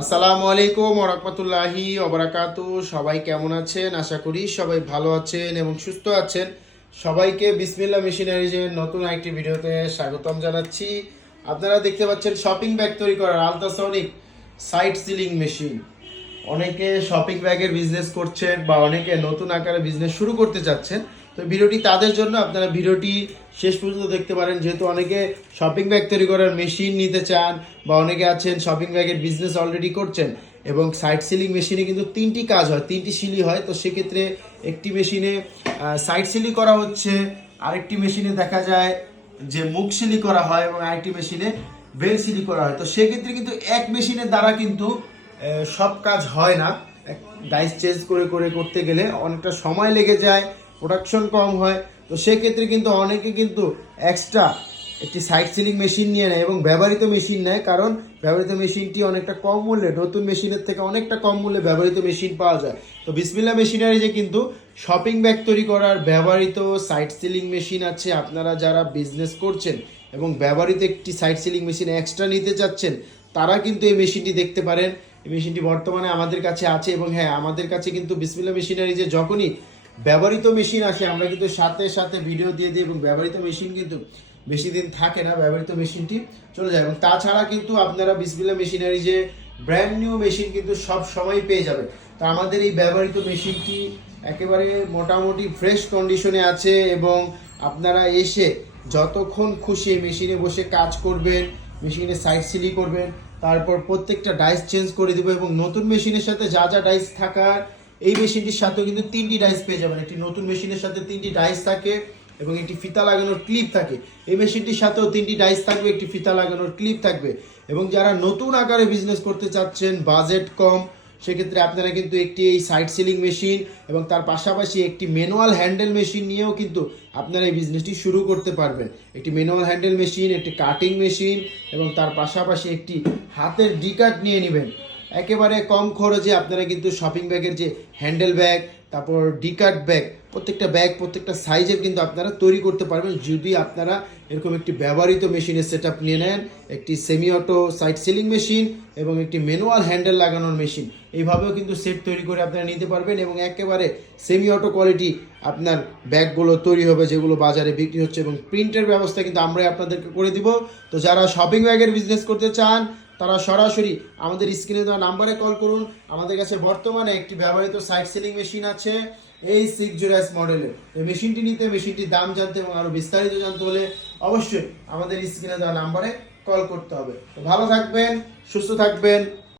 আসসালামু আলাইকুম ওয়া রাহমাতুল্লাহি ওয়া বারাকাতু। সবাই কেমন আছেন? আশা করি সবাই ভালো আছেন এবং সুস্থ আছেন। সবাইকে বিসমিল্লাহ মেশিনারিজের নতুন একটি ভিডিওতে স্বাগতম জানাচ্ছি। আপনারা দেখতে পাচ্ছেন শপিং ব্যাগ তৈরি করার আলট্রাসনিক সাইড সিলিং মেশিন। অনেকে শপিং ব্যাগের বিজনেস করছেন বা অনেকে নতুন আকারে বিজনেস শুরু করতে চাচ্ছেন। তো ভিডিওটি তাদের জন্য, আপনারা ভিডিওটি শেষ পর্যন্ত দেখতে পারেন, যেহেতু অনেকে শপিং ব্যাগ তৈরি করার মেশিন নিতে চান বা অনেকে আছেন শপিং ব্যাগের বিজনেস অলরেডি করছেন। এবং সাইড সিলিং মেশিনে কিন্তু তিনটি কাজ হয়, তিনটি সিলি হয়। তো সেক্ষেত্রে একটি মেশিনে সাইড সিলি করা হচ্ছে, আরেকটি মেশিনে দেখা যায় যে মুখ সিলি করা হয় এবং আরেকটি মেশিনে বেল সিলি করা হয়। তো সেক্ষেত্রে কিন্তু এক মেশিনের দ্বারা কিন্তু সব কাজ হয় না। ডাইস চেঞ্জ করে করে করতে গেলে অনেকটা সময় লেগে যায়, প্রোডাকশন কম হয়। তো সেক্ষেত্রে কিন্তু অনেকে কিন্তু এক্সট্রা একটি সাইড সিলিং মেশিন নিয়ে নেয় এবং ব্যবহৃত মেশিন নেয়, কারণ ব্যবহৃত মেশিনটি অনেকটা কম মূল্যে, নতুন মেশিনের থেকে অনেকটা কম মূল্যে ব্যবহৃত মেশিন পাওয়া যায়। তো বিসমিল্লাহ মেশিনারি যে কিন্তু শপিং ব্যাগ তৈরি করার ব্যবহৃত সাইড সিলিং মেশিন আছে। আপনারা যারা বিজনেস করছেন এবং ব্যবহৃত একটি সাইড সিলিং মেশিন এক্সট্রা নিতে চাচ্ছেন, তারা কিন্তু এই মেশিনটি দেখতে পারেন। এই মেশিনটি বর্তমানে আমাদের কাছে আছে এবং হ্যাঁ, আমাদের কাছে কিন্তু বিসমিল্লাহ মেশিনারি যে যখনই ব্যবহৃত মেশিন আসে আমরা কিন্তু সাথে সাথে ভিডিও দিয়ে দিই এবং ব্যবহৃত মেশিন কিন্তু বেশি দিন থাকে না, ব্যবহৃত মেশিনটি চলে যায়। এবং তাছাড়া কিন্তু আপনারা বিসমিল্লাহ মেশিনারি যে ব্র্যান্ড নিউ মেশিন কিন্তু সব সময় পেয়ে যাবে। তো আমাদের এই ব্যবহৃত মেশিনটি একেবারে মোটামুটি ফ্রেশ কন্ডিশনে আছে এবং আপনারা এসে যতক্ষণ খুশি মেশিনে বসে কাজ করবেন, মেশিনে সাইড সিলি করবেন, তারপর প্রত্যেকটা ডাইস চেঞ্জ করে দিব। এবং নতুন মেশিনের সাথে যা যা ডাইস থাকার, এই মেশিনটির সাথেও কিন্তু তিনটি ডাইস পেয়ে যাবেন। একটি নতুন মেশিনের সাথে তিনটি ডাইস থাকে এবং একটি ফিতা লাগানোর ক্লিপ থাকে। এই মেশিনটির সাথেও তিনটি ডাইস থাকবে, একটি ফিতা লাগানোর ক্লিপ থাকবে। এবং যারা নতুন আকারে বিজনেস করতে চাচ্ছেন, বাজেট কম, সেক্ষেত্রে আপনারা কিন্তু একটি এই সাইড সিলিং মেশিন এবং তার পাশাপাশি একটি ম্যানুয়াল হ্যান্ডেল মেশিন নিয়েও কিন্তু আপনারা এই বিজনেসটি শুরু করতে পারবেন। একটি ম্যানুয়াল হ্যান্ডেল মেশিন, একটি কাটিং মেশিন এবং তার পাশাপাশি একটি হাতের ডিকাট নিয়ে নেবেন। একেবারে কম খরচে আপনারা কিন্তু শপিং ব্যাগের যে হ্যান্ডেল ব্যাগ, তারপর ডিকাট ব্যাগ, প্রত্যেকটা ব্যাগ প্রত্যেকটা সাইজের কিন্তু আপনারা তৈরি করতে পারবেন যদি আপনারা এরকম একটি ব্যবহৃত মেশিনের সেট আপ নিয়ে নেন। একটি semi auto side sealing machine এবং একটি ম্যানুয়াল হ্যান্ডেল লাগানোর মেশিন, এইভাবেও কিন্তু সেট তৈরি করে আপনারা নিতে পারবেন এবং একেবারে সেমি অটো কোয়ালিটি আপনার ব্যাগগুলো তৈরি হবে যেগুলো বাজারে বিক্রি হচ্ছে। এবং প্রিন্টের ব্যবস্থা কিন্তু আমরাই আপনাদেরকে করে দিব। তো যারা শপিং ব্যাগের বিজনেস করতে চান তারা সরাসরি আমাদের স্ক্রিনে দেওয়া নাম্বারে কল করুন। আমাদের কাছে বর্তমানে একটি ব্যবহৃত সাইড সিলিং মেশিন আছে এই 60S মডেলের। এই মেশিনটি নিতে, মেশিনটির দাম জানতে এবং আরও বিস্তারিত জানতে হলে অবশ্যই আমাদের স্ক্রিনে দেওয়া নাম্বারে কল করতে হবে। তো ভালো থাকবেন, সুস্থ থাকবেন।